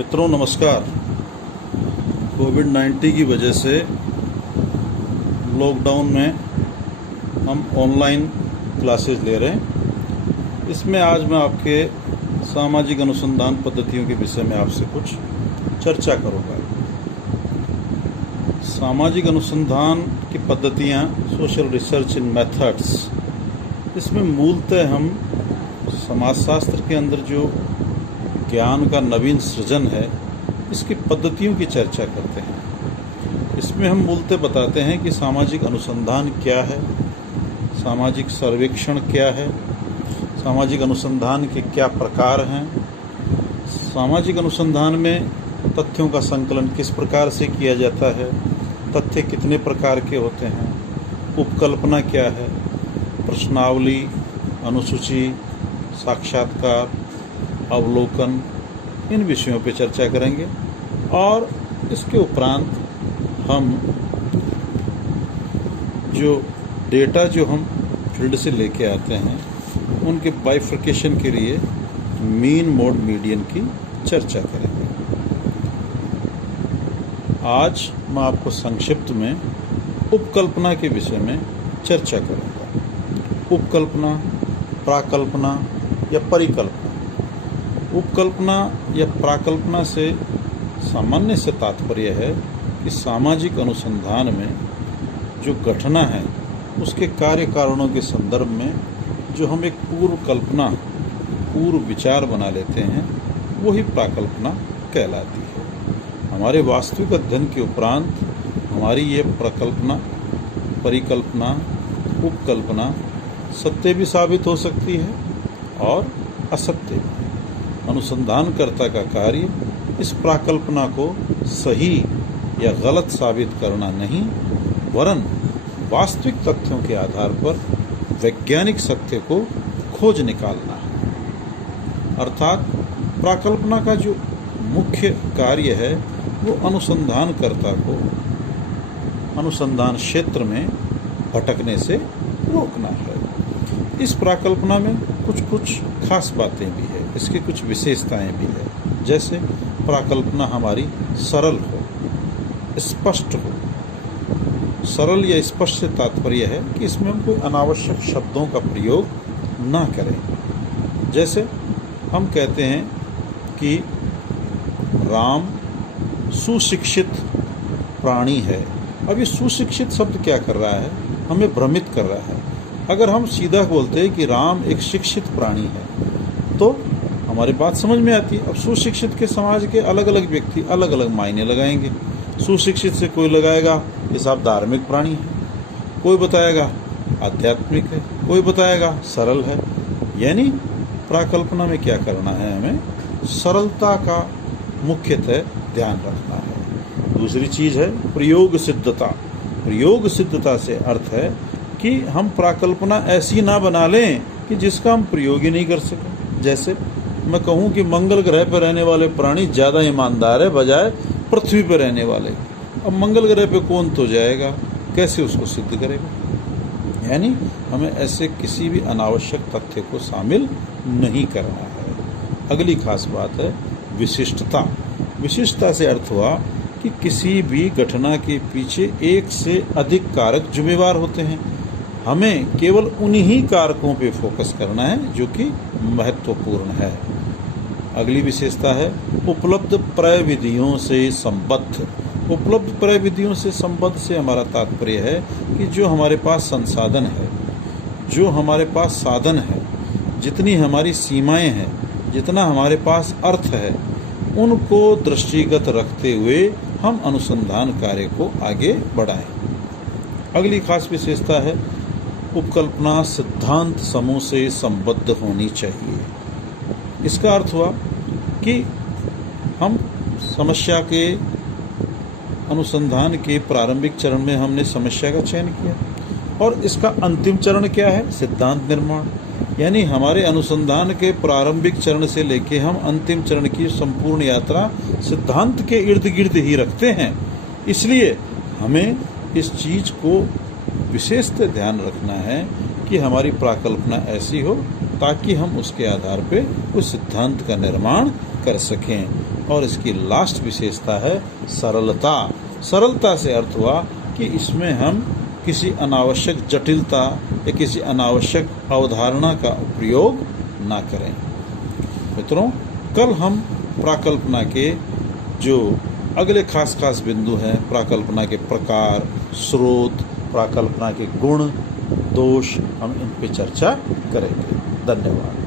मित्रों नमस्कार। कोविड-19 की वजह से लॉकडाउन में हम ऑनलाइन क्लासेस ले रहे हैं। इसमें आज मैं आपके सामाजिक अनुसंधान पद्धतियों के विषय में आपसे कुछ चर्चा करूंगा। सामाजिक अनुसंधान की पद्धतियां, सोशल रिसर्च इन मेथड्स, इसमें मूलतः हम समाजशास्त्र के अंदर जो ज्ञान का नवीन सृजन है, इसकी पद्धतियों की चर्चा करते हैं। इसमें हम मूलतः बताते हैं कि सामाजिक अनुसंधान क्या है, सामाजिक सर्वेक्षण क्या है, सामाजिक अनुसंधान के क्या प्रकार हैं, सामाजिक अनुसंधान में तथ्यों का संकलन किस प्रकार से किया जाता है, तथ्य कितने प्रकार के होते हैं, उपकल्पना क्या है, प्रश्नावली, अनुसूची, साक्षात्कार, अवलोकन, इन विषयों पर चर्चा करेंगे। और इसके उपरांत हम जो डेटा जो हम फील्ड से लेके आते हैं, उनके बाइफर्केशन के लिए मीन, मोड, मीडियन की चर्चा करेंगे। आज मैं आपको संक्षिप्त में उपकल्पना के विषय में चर्चा करूंगा। उपकल्पना, प्राकल्पना या परिकल्पना। उपकल्पना या प्राकल्पना से सामान्य से तात्पर्य है कि सामाजिक अनुसंधान में जो घटना है, उसके कार्य कारणों के संदर्भ में जो हम एक पूर्व कल्पना, पूर्व विचार बना लेते हैं, वही प्राकल्पना कहलाती है। हमारे वास्तविक अध्ययन के उपरांत हमारी ये प्रकल्पना, परिकल्पना, उपकल्पना सत्य भी साबित हो सकती है और असत्य भी। अनुसंधानकर्ता का कार्य इस प्राकल्पना को सही या गलत साबित करना नहीं, वरन वास्तविक तथ्यों के आधार पर वैज्ञानिक सत्य को खोज निकालना है। अर्थात प्राकल्पना का जो मुख्य कार्य है, वो अनुसंधानकर्ता को अनुसंधान क्षेत्र में भटकने से रोकना है। इस प्राकल्पना में कुछ खास बातें भी है, इसकी कुछ विशेषताएं भी है। जैसे प्राकल्पना हमारी सरल हो, स्पष्ट हो। सरल या स्पष्ट से तात्पर्य है कि इसमें हम कोई अनावश्यक शब्दों का प्रयोग ना करें। जैसे हम कहते हैं कि राम सुशिक्षित प्राणी है। अब ये सुशिक्षित शब्द क्या कर रहा है? हमें भ्रमित कर रहा है। अगर हम सीधा बोलते हैं कि राम एक शिक्षित प्राणी है, तो हमारी बात समझ में आती है। अब सुशिक्षित के समाज के अलग अलग व्यक्ति अलग अलग मायने लगाएंगे। सुशिक्षित से कोई लगाएगा कि साहब धार्मिक प्राणी है, कोई बताएगा आध्यात्मिक है, कोई बताएगा सरल है। यानी प्राकल्पना में क्या करना है? हमें सरलता का मुख्यतः ध्यान रखना है। दूसरी चीज है प्रयोग सिद्धता। प्रयोग सिद्धता से अर्थ है कि हम प्राकल्पना ऐसी ना बना लें कि जिसका हम प्रयोग ही नहीं कर सकें। जैसे मैं कहूँ कि मंगल ग्रह पर रहने वाले प्राणी ज़्यादा ईमानदार है बजाय पृथ्वी पर रहने वाले। अब मंगल ग्रह पे कौन तो जाएगा, कैसे उसको सिद्ध करेगा? यानी हमें ऐसे किसी भी अनावश्यक तथ्य को शामिल नहीं करना है। अगली खास बात है विशिष्टता। विशिष्टता से अर्थ हुआ कि किसी भी घटना के पीछे एक से अधिक कारक जिम्मेवार होते हैं। हमें केवल उन्हीं कारकों पे फोकस करना है जो कि महत्वपूर्ण है। अगली विशेषता है उपलब्ध प्रविधियों से संबद्ध। उपलब्ध प्रविधियों से संबद्ध से हमारा तात्पर्य है कि जो हमारे पास संसाधन है, जो हमारे पास साधन है, जितनी हमारी सीमाएं हैं, जितना हमारे पास अर्थ है, उनको दृष्टिगत रखते हुए हम अनुसंधान कार्य को आगे बढ़ाएं। अगली खास विशेषता है उपकल्पना सिद्धांत समूह से संबद्ध होनी चाहिए। इसका अर्थ हुआ कि हम समस्या के अनुसंधान के प्रारंभिक चरण में हमने समस्या का चयन किया और इसका अंतिम चरण क्या है? सिद्धांत निर्माण। यानी हमारे अनुसंधान के प्रारंभिक चरण से लेके हम अंतिम चरण की संपूर्ण यात्रा सिद्धांत के इर्द गिर्द ही रखते हैं। इसलिए हमें इस चीज को विशेषतः ध्यान रखना है कि हमारी प्राकल्पना ऐसी हो ताकि हम उसके आधार पे उस सिद्धांत का निर्माण कर सकें। और इसकी लास्ट विशेषता है सरलता। सरलता से अर्थ हुआ कि इसमें हम किसी अनावश्यक जटिलता या किसी अनावश्यक अवधारणा का प्रयोग ना करें। मित्रों, कल हम प्राकल्पना के जो अगले खास बिंदु हैं, प्राकल्पना के प्रकार, स्रोत, प्राकल्पना के गुण, दोष, हम इन पे चर्चा करेंगे। धन्यवाद।